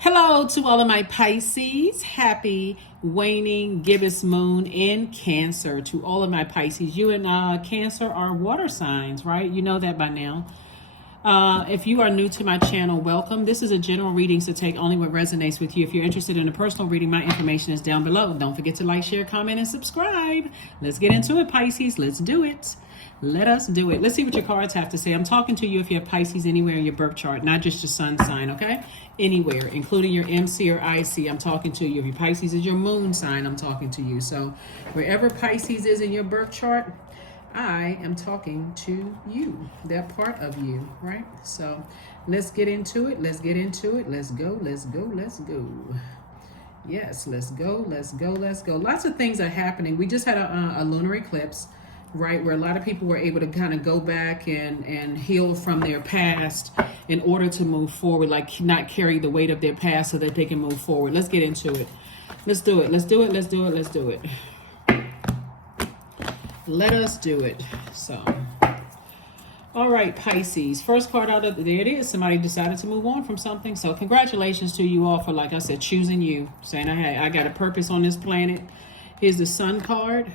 Hello to all of my Pisces. Happy waning gibbous moon in Cancer. To all of my Pisces, you and Cancer are water signs, right? You know that by now. If you are new to my channel, welcome. This is a general reading, so take only what resonates with you. If you're interested in a personal reading, my information is down below. Don't forget to like, share, comment, and subscribe. Let's get into it, Pisces. Let's do it. Let us do it. Let's see what your cards have to say. I'm talking to you if you have Pisces anywhere in your birth chart, not just your sun sign, okay? Anywhere, including your MC or IC, I'm talking to you. If your Pisces is your moon sign, I'm talking to you. So wherever Pisces is in your birth chart, I am talking to you, that part of you, right? So let's get into it. Let's get into it. Let's go. Let's go. Let's go. Yes, let's go. Let's go. Let's go. Lots of things are happening. We just had a lunar eclipse, right, where a lot of people were able to kind of go back and heal from their past in order to move forward, like not carry the weight of their past so that they can move forward. Let's get into it. Let's do it. Let's do it. Let's do it. Let's do it. Let us do it. So, all right, Pisces. First card out of there it is. Somebody decided to move on from something. So congratulations to you all for, like I said, choosing you, saying I got a purpose on this planet. Here's the Sun card.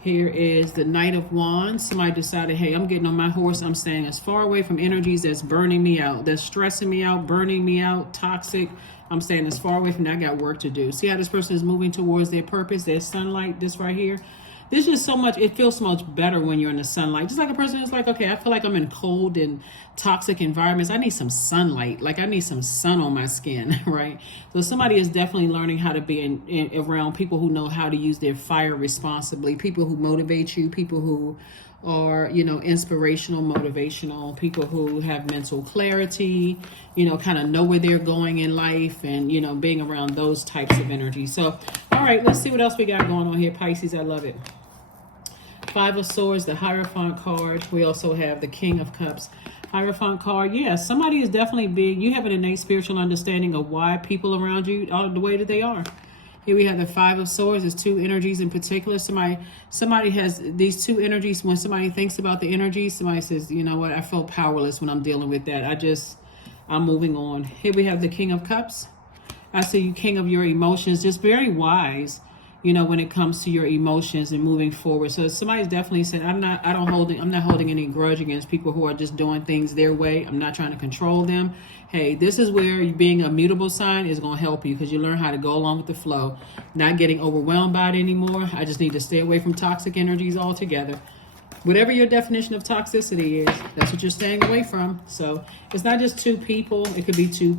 Here is the Knight of Wands. Somebody decided, hey, I'm getting on my horse. I'm staying as far away from energies that's burning me out, that's stressing me out, burning me out, toxic. I'm staying as far away from that. I got work to do. See how this person is moving towards their purpose, their sunlight, this right here. There's just so much, it feels so much better when you're in the sunlight. Just like a person is like, okay, I feel like I'm in cold and toxic environments. I need some sunlight. Like I need some sun on my skin, right? So somebody is definitely learning how to be around people who know how to use their fire responsibly, people who motivate you, people who are, you know, inspirational, motivational, people who have mental clarity, you know, kind of know where they're going in life and, you know, being around those types of energy. So, all right, let's see what else we got going on here, Pisces. I love it. Five of Swords, the Hierophant card. We also have the King of Cups. Hierophant card. Yeah, somebody is definitely big. You have an innate spiritual understanding of why people around you are the way that they are. Here we have the Five of Swords. There's two energies in particular. Somebody has these two energies. When somebody thinks about the energy, somebody says, you know what, I felt powerless when I'm dealing with that. I'm moving on. Here we have the King of Cups. I see you, king of your emotions, just very wise, you know, when it comes to your emotions and moving forward. So somebody's definitely said, I'm not holding any grudge against people who are just doing things their way. I'm not trying to control them. Hey, this is where being a mutable sign is going to help you, because you learn how to go along with the flow, not getting overwhelmed by it anymore. I just need to stay away from toxic energies altogether. Whatever your definition of toxicity is, that's what you're staying away from. So it's not just two people. It could be two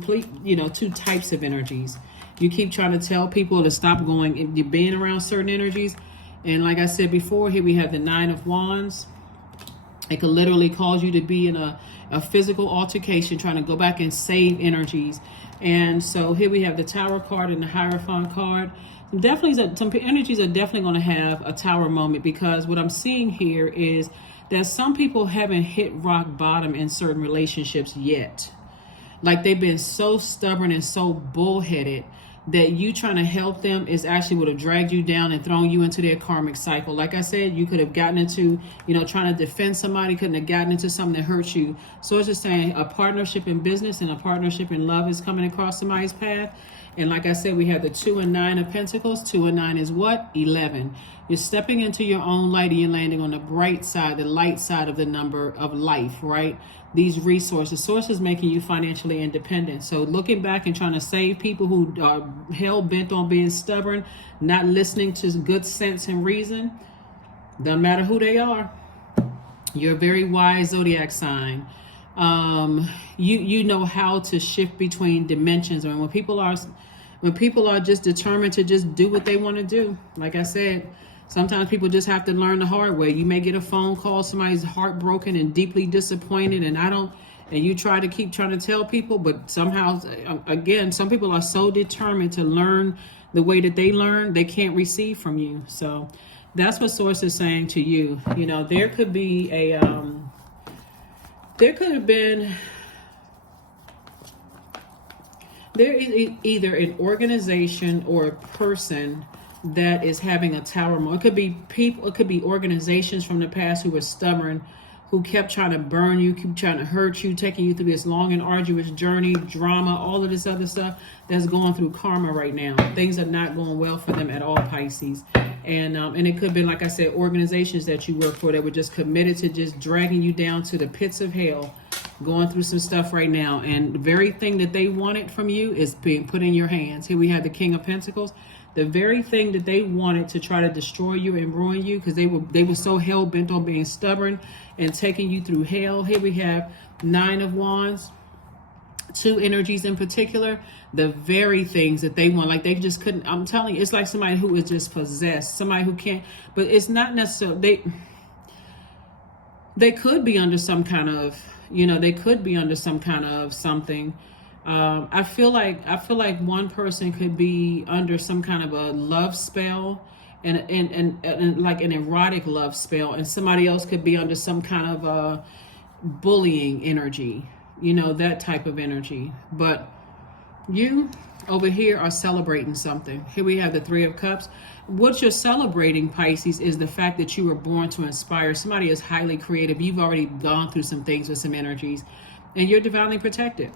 types of energies. You keep trying to tell people to stop being around certain energies. And like I said before, here we have the Nine of Wands. It could literally cause you to be in a physical altercation, trying to go back and save energies. And so here we have the Tower card and the Hierophant card. Some energies are definitely going to have a tower moment, because what I'm seeing here is that some people haven't hit rock bottom in certain relationships yet. Like they've been so stubborn and so bullheaded that you trying to help them is actually would have dragged you down and thrown you into their karmic cycle. Like I said, you could have gotten into, you know, trying to defend somebody, couldn't have gotten into something that hurt you. So it's just saying a partnership in business and a partnership in love is coming across somebody's path. And like I said, we have the 2 and 9 of Pentacles. 2 and 9 is what? 11. You're stepping into your own light and you're landing on the bright side, the light side of the number of life, right? These sources making you financially independent. So looking back and trying to save people who are hell-bent on being stubborn, not listening to good sense and reason, doesn't matter who they are. You're a very wise Zodiac sign. You know how to shift between dimensions. I mean, when people are just determined to just do what they want to do, like I said, sometimes people just have to learn the hard way. You may get a phone call, somebody's heartbroken and deeply disappointed, and you try to keep trying to tell people, but somehow, again, some people are so determined to learn the way that they learn, they can't receive from you. So that's what Source is saying to you. You know, there could have been there is either an organization or a person that is having a tower moment. It could be people, it could be organizations from the past who were stubborn who kept trying to burn you, keep trying to hurt you, taking you through this long and arduous journey, drama, all of this other stuff that's going through karma right now. Things are not going well for them at all, Pisces. And it could be, like I said, organizations that you work for that were just committed to just dragging you down to the pits of hell, going through some stuff right now. And the very thing that they wanted from you is being put in your hands. Here we have the King of Pentacles. The very thing that they wanted to try to destroy you and ruin you, because they were so hell-bent on being stubborn and taking you through hell. Here we have Nine of Wands. Two energies in particular, the very things that they want, like they just couldn't. I'm telling you, it's like somebody who is just possessed, somebody who can't, but it's not necessarily, they could be under some kind of, they could be under some kind of something. I feel like one person could be under some kind of a love spell, and like an erotic love spell, and somebody else could be under some kind of a bullying energy, that type of energy. But you over here are celebrating something. Here we have the Three of Cups. What you're celebrating, Pisces, is the fact that you were born to inspire. Somebody is highly creative. You've already gone through some things with some energies, and you're divinely protected.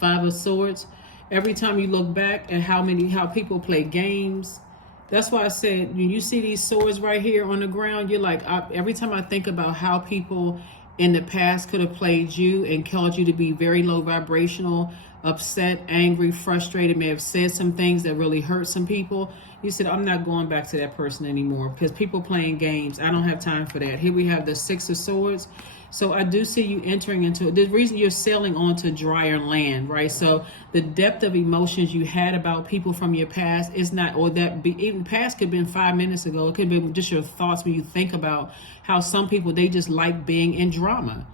Five of Swords. Every time you look back at how people play games, that's why I said, when you see these swords right here on the ground, you're like, every time I think about how people in the past could have played you and caused you to be very low vibrational, upset, angry, frustrated, may have said some things that really hurt some people. You said, I'm not going back to that person anymore, because people playing games, I don't have time for that. Here we have the Six of Swords. So I do see you entering into the reason you're sailing onto drier land, right? So the depth of emotions you had about people from your past is not, or that even past could have been 5 minutes ago. It could have been just your thoughts when you think about how some people, they just like being in drama.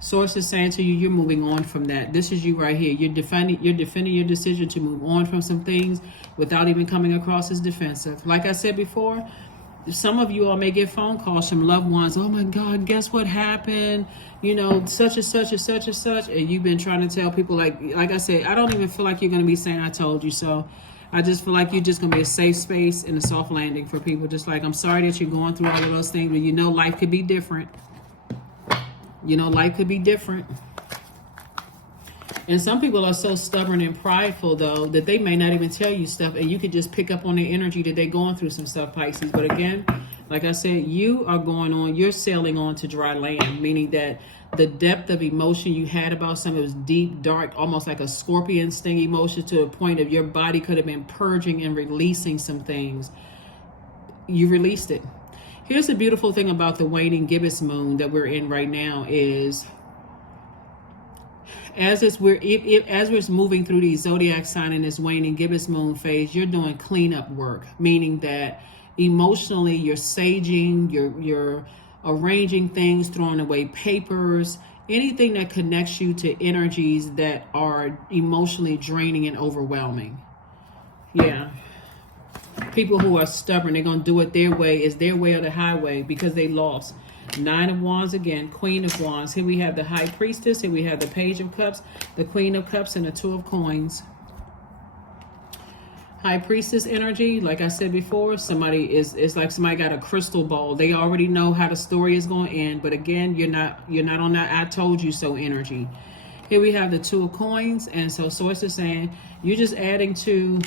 Source is saying to you, you're moving on from that. This is you right here. You're defending your decision to move on from some things without even coming across as defensive. Like I said before, some of you all may get phone calls from loved ones. Oh my God, guess what happened? Such and such and such and such. And you've been trying to tell people, like I said, I don't even feel like you're going to be saying I told you so. I just feel like you're just going to be a safe space and a soft landing for people. Just like, I'm sorry that you're going through all of those things, but life could be different. Life could be different. And some people are so stubborn and prideful, though, that they may not even tell you stuff, and you could just pick up on their energy that they're going through some stuff, Pisces. But again, like I said, you're sailing on to dry land, meaning that the depth of emotion you had about something was deep, dark, almost like a scorpion sting emotion, to a point of your body could have been purging and releasing some things. You released it. Here's the beautiful thing about the waning gibbous moon that we're in right now is, as we're moving through the zodiac sign in this waning gibbous moon phase, you're doing cleanup work, meaning that emotionally you're saging, you're arranging things, throwing away papers, anything that connects you to energies that are emotionally draining and overwhelming. Yeah. People who are stubborn, they're going to do it their way. It's their way or the highway, because they lost. Nine of Wands again, Queen of Wands. Here we have the High Priestess. Here we have the Page of Cups, the Queen of Cups, and the Two of Coins. High Priestess energy, like I said before, it's like somebody got a crystal ball. They already know how the story is going to end. But again, you're not on that I told you so energy. Here we have the Two of Coins, and so Source is saying you're adding to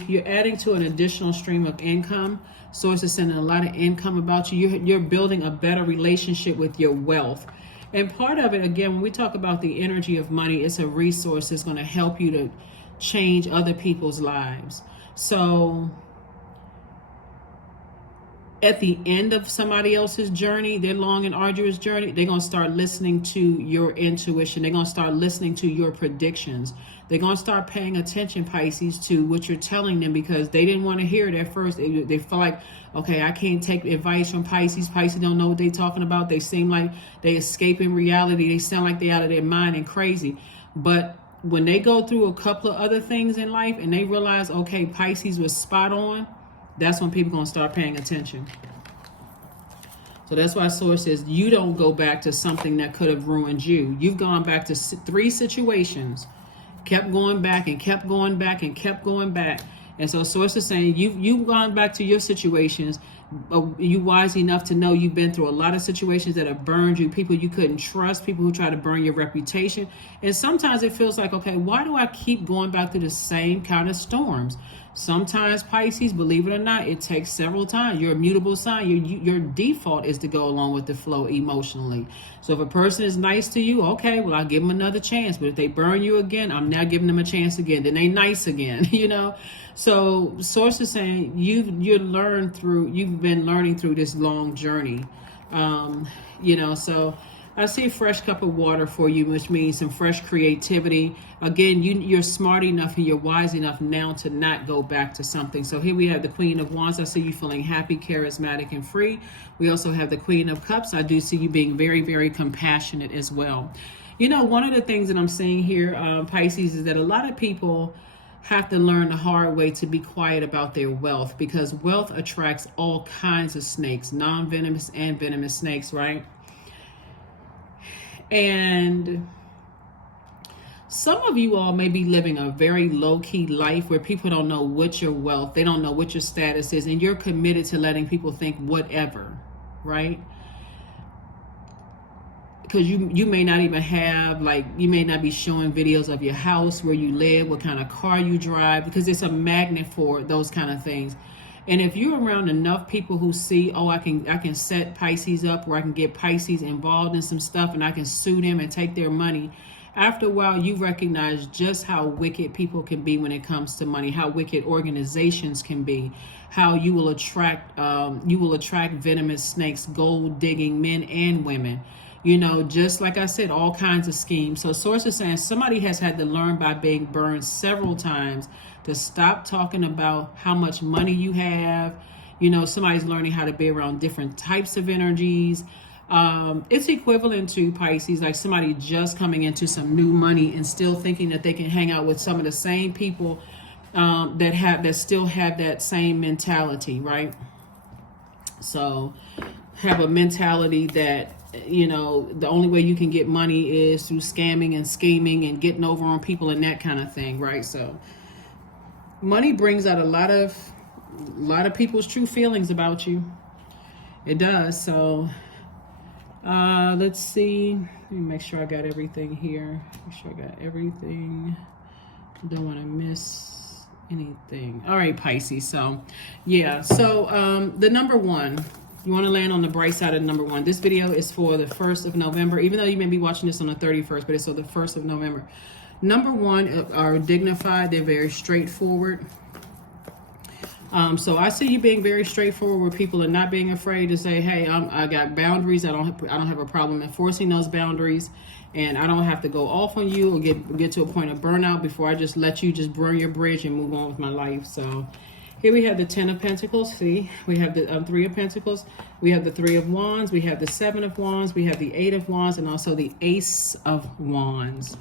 an additional stream of income. Source is sending a lot of income about you. You're building a better relationship with your wealth. And part of it, again, when we talk about the energy of money, it's a resource that's going to help you to change other people's lives. So at the end of somebody else's journey, their long and arduous journey, they're going to start listening to your intuition. They're going to start listening to your predictions. They're going to start paying attention, Pisces, to what you're telling them, because they didn't want to hear it at first. They feel like, okay, I can't take advice from Pisces. Pisces don't know what they're talking about. They seem like they escaping reality. They sound like they're out of their mind and crazy. But when they go through a couple of other things in life and they realize, okay, Pisces was spot on, that's when people are going to start paying attention. So that's why Source says you don't go back to something that could have ruined you. You've gone back to 3 situations, kept going back and kept going back and kept going back. And so Source is saying you've gone back to your situations You wise enough to know you've been through a lot of situations that have burned you, people you couldn't trust, people who try to burn your reputation. And sometimes it feels like, okay, why do I keep going back through the same kind of storms? Sometimes, Pisces, believe it or not, it takes several times. You're a mutable sign. Your default is to go along with the flow emotionally. So if a person is nice to you, okay, well, I'll give them another chance. But if they burn you again, I'm now giving them a chance again. Then they nice again, you know? So Source is saying you've been learning through this long journey. You know, so I see a fresh cup of water for you, which means some fresh creativity. Again, you're smart enough and you're wise enough now to not go back to something. So here we have the Queen of Wands. I see you feeling happy, charismatic, and free. We also have the Queen of Cups. I do see you being very, very compassionate as well. You know, one of the things that I'm seeing here, Pisces, is that a lot of people have to learn the hard way to be quiet about their wealth, because wealth attracts all kinds of snakes, non-venomous and venomous snakes, right? And some of you all may be living a very low-key life where people don't know what your wealth, they don't know what your status is, and you're committed to letting people think whatever, right? Because you may not even have, like, you may not be showing videos of your house, where you live, what kind of car you drive, because it's a magnet for those kind of things. And if you're around enough people who see, oh, I can set Pisces up, or I can get Pisces involved in some stuff and I can sue them and take their money, after a while you recognize just how wicked people can be when it comes to money, how wicked organizations can be, how you will attract venomous snakes, gold digging men and women. You know, just like I said, all kinds of schemes. So Source is saying somebody has had to learn by being burned several times to stop talking about how much money you have. You know, somebody's learning how to be around different types of energies. It's equivalent to, Pisces, like somebody just coming into some new money and still thinking that they can hang out with some of the same people that still have that same mentality, right? So have a mentality that, you know, the only way you can get money is through scamming and scheming and getting over on people and that kind of thing, right? So money brings out a lot of people's true feelings about you. It does. So let's see. Let me make sure I got everything here. Make sure I got everything. Don't want to miss anything. All right, Pisces. So yeah. So the number one. You want to land on the bright side of number one. This video is for the 1st of November, even though you may be watching this on the 31st, but it's for the 1st of November. Number one are dignified. They're very straightforward. So I see you being very straightforward with people and not being afraid to say, hey, I got boundaries. I don't have a problem enforcing those boundaries, and I don't have to go off on you or get to a point of burnout before I just let you just burn your bridge and move on with my life. So here we have the 10 of Pentacles. See, we have the 3 of Pentacles. We have the 3 of Wands. We have the 7 of Wands. We have the 8 of Wands, and also the Ace of Wands.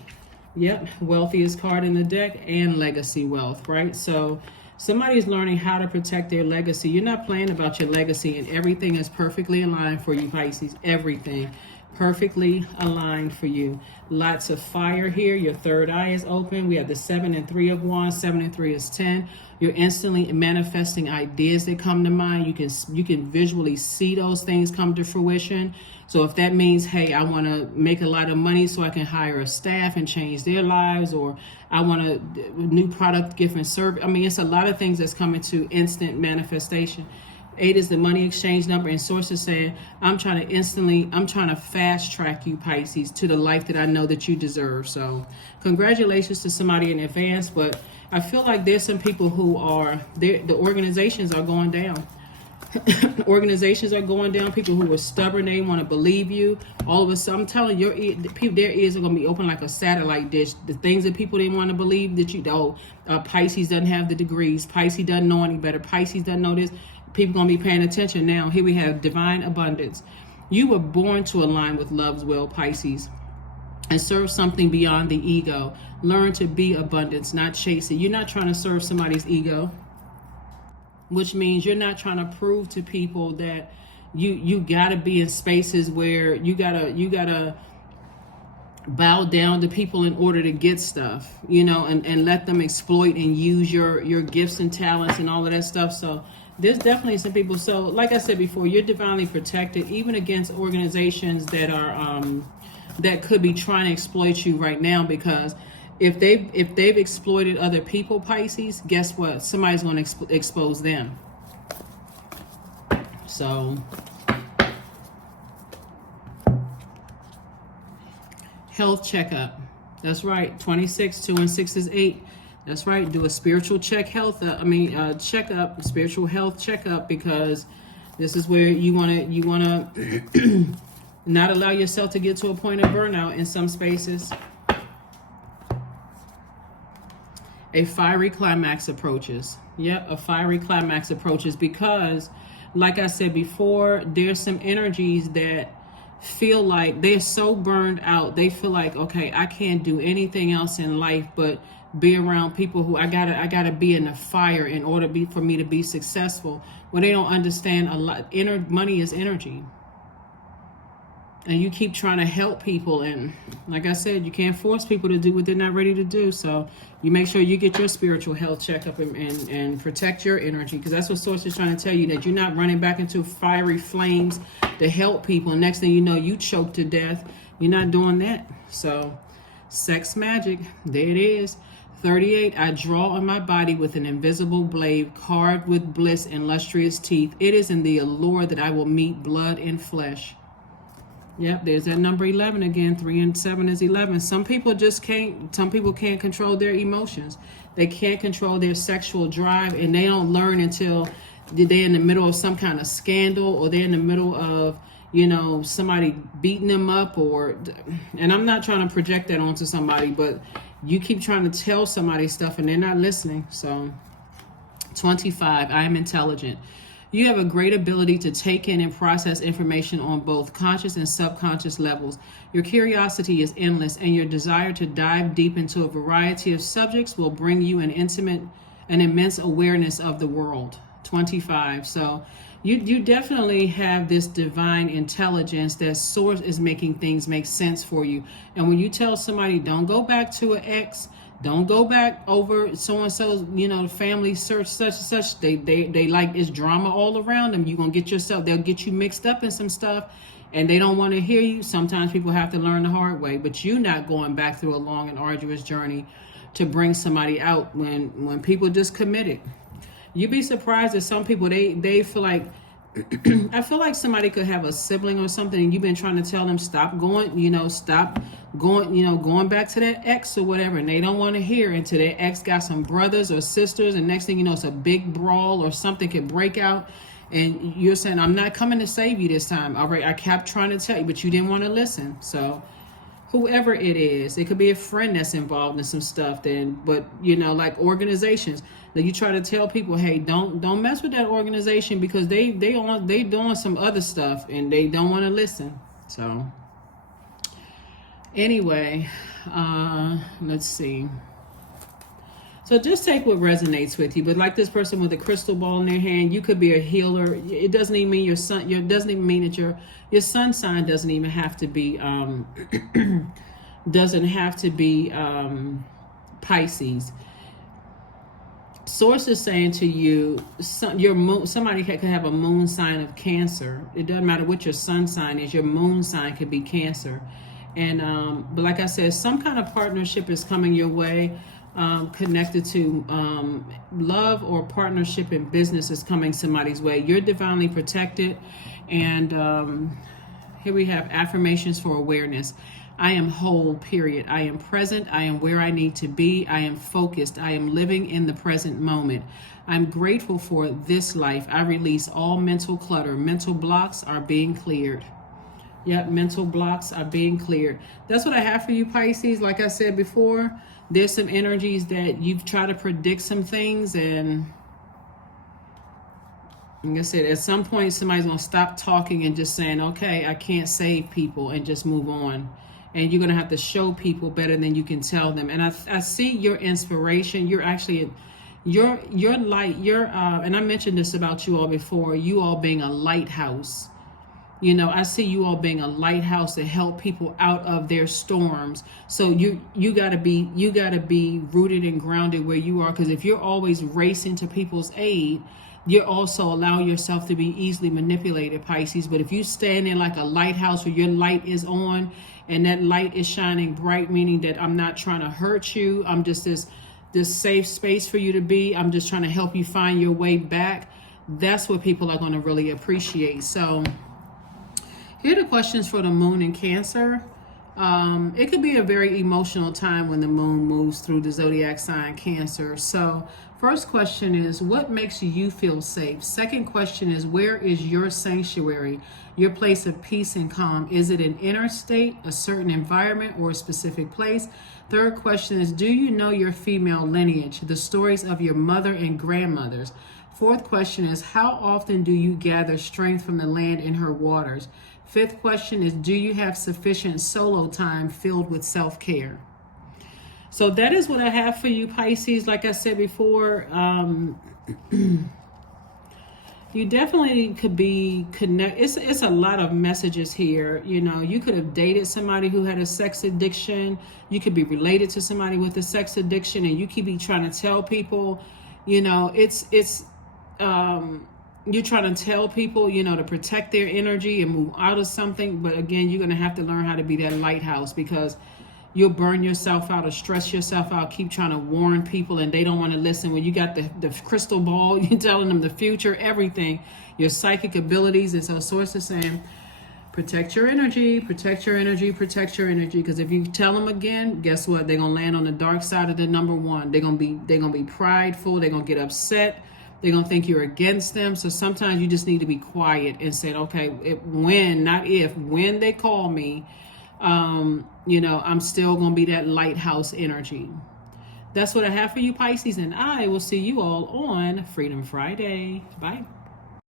Yep, wealthiest card in the deck, and legacy wealth, right? So somebody's learning how to protect their legacy. You're not playing about your legacy, and everything is perfectly aligned for you, Pisces. Everything perfectly aligned for you. Lots of fire here. Your third eye is open. We have the 7 and 3 of Wands. 7 and 3 is 10. You're instantly manifesting ideas that come to mind. You can visually see those things come to fruition. So if that means, hey, I want to make a lot of money so I can hire a staff and change their lives, or I want a new product, gift, and service. I mean, it's a lot of things that's coming to instant manifestation. 8 is the money exchange number, and Source is saying, I'm trying to fast track you, Pisces, to the life that I know that you deserve. So congratulations to somebody in advance, but I feel like there's some people who the organizations are going down. Organizations are going down. People who are stubborn, they want to believe you. All of a sudden, I'm telling you, their ears are going to be open like a satellite dish. The things that people didn't want to believe, that Pisces doesn't have the degrees. Pisces doesn't know any better. Pisces doesn't know this. People going to be paying attention now. Here we have divine abundance. You were born to align with love's will, Pisces, and serve something beyond the ego. Learn to be abundance, not chase it. You're not trying to serve somebody's ego, which means you're not trying to prove to people that you got to be in spaces where you gotta bow down to people in order to get stuff, and let them exploit and use your gifts and talents and all of that stuff. So There's definitely some people. So, like I said before, you're divinely protected, even against organizations that are that could be trying to exploit you right now. Because if they've exploited other people, Pisces, guess what? Somebody's going to expose them. So, health checkup. That's right. 26, 2 and 6 is 8. That's right. Do a spiritual checkup, spiritual health checkup, because this is where you want to not allow yourself to get to a point of burnout in some spaces. A fiery climax approaches. Yep, a fiery climax approaches, because, like I said before, there's some energies that feel like they're so burned out. They feel like, okay, I can't do anything else in life but be around people who I gotta be in the fire in order for me to be successful. Well, they don't understand a lot. Money is energy, and you keep trying to help people, and like I said, you can't force people to do what they're not ready to do. So you make sure you get your spiritual health checkup and protect your energy, because that's what Source is trying to tell you, that you're not running back into fiery flames to help people. And next thing you know, you choke to death. You're not doing that. So sex magic, there it is. 38, I draw on my body with an invisible blade carved with bliss and lustrous teeth. It is in the allure that I will meet blood and flesh. Yep, there's that number 11 again. 3 and 7 is 11. Some people can't control their emotions. They can't control their sexual drive, and they don't learn until they're in the middle of some kind of scandal, or they're in the middle of, somebody beating them up, and I'm not trying to project that onto somebody, but you keep trying to tell somebody stuff and they're not listening. So 25, I am intelligent. You have a great ability to take in and process information on both conscious and subconscious levels. Your curiosity is endless, and your desire to dive deep into a variety of subjects will bring you an immense awareness of the world. 25. So you definitely have this divine intelligence that Source is making things make sense for you. And when you tell somebody, don't go back to an ex, don't go back over so-and-so's, family search, such and such. They like, it's drama all around them. You're going to get yourself, they'll get you mixed up in some stuff, and they don't want to hear you. Sometimes people have to learn the hard way, but you're not going back through a long and arduous journey to bring somebody out when people just committed. You'd be surprised that some people, they feel like, I feel like somebody could have a sibling or something, and you've been trying to tell them, stop going back to that ex or whatever, and they don't want to hear until their ex got some brothers or sisters, and next thing you know, it's a big brawl or something could break out, and you're saying, I'm not coming to save you this time. All right, I kept trying to tell you, but you didn't want to listen. So whoever it is, it could be a friend that's involved in some stuff, but like organizations, that you try to tell people, hey, don't mess with that organization, because they doing some other stuff and they don't want to listen. So anyway, let's see. So just take what resonates with you. But like this person with a crystal ball in their hand, you could be a healer. It doesn't even mean doesn't even mean that your sun sign doesn't even have to be Pisces. Source is saying to you, somebody could have a moon sign of Cancer. It doesn't matter what your sun sign is. Your moon sign could be Cancer. And but like I said, some kind of partnership is coming your way, connected to love, or partnership in business is coming somebody's way. You're divinely protected. And here we have affirmations for awareness. I am whole, period. I am present. I am where I need to be. I am focused. I am living in the present moment. I'm grateful for this life. I release all mental clutter. Mental blocks are being cleared. Yep, mental blocks are being cleared. That's what I have for you, Pisces. Like I said before, there's some energies that you've tried to predict some things, and like I said, at some point somebody's going to stop talking and just saying, okay, I can't save people, and just move on. And you're going to have to show people better than you can tell them. And I see your inspiration. You're actually, your light, and I mentioned this about you all before, you all being a lighthouse. I see you all being a lighthouse to help people out of their storms. So you gotta be rooted and grounded where you are. Because if you're always racing to people's aid, you're also allowing yourself to be easily manipulated, Pisces. But if you stand in like a lighthouse where your light is on and that light is shining bright, meaning that I'm not trying to hurt you, I'm just this safe space for you to be, I'm just trying to help you find your way back, that's what people are going to really appreciate. So here are the questions for the moon in Cancer. It could be a very emotional time when the moon moves through the zodiac sign Cancer. So first question is, what makes you feel safe? Second question is, where is your sanctuary, your place of peace and calm? Is it an inner state, a certain environment, or a specific place? Third question is, do you know your female lineage, the stories of your mother and grandmothers? Fourth question is, how often do you gather strength from the land in her waters? Fifth question is, do you have sufficient solo time filled with self-care? So that is what I have for you, Pisces. Like I said before, you definitely could be it's a lot of messages here. You know, you could have dated somebody who had a sex addiction. You could be related to somebody with a sex addiction, and you keep trying to tell people, you know, you're trying to tell people, you know, to protect their energy and move out of something. But again, you're going to have to learn how to be that lighthouse, because you'll burn yourself out or stress yourself out, keep trying to warn people, and they don't want to listen. When you got the crystal ball, you're telling them the future, everything, your psychic abilities. And so Source is saying, protect your energy, protect your energy, protect your energy. Because if you tell them again, guess what? They're going to land on the dark side of the number one. They're going to be prideful. They're going to get upset. They're going to think you're against them. So sometimes you just need to be quiet and say, okay, when they call me, you know, I'm still going to be that lighthouse energy. That's what I have for you, Pisces. And I will see you all on Freedom Friday. Bye.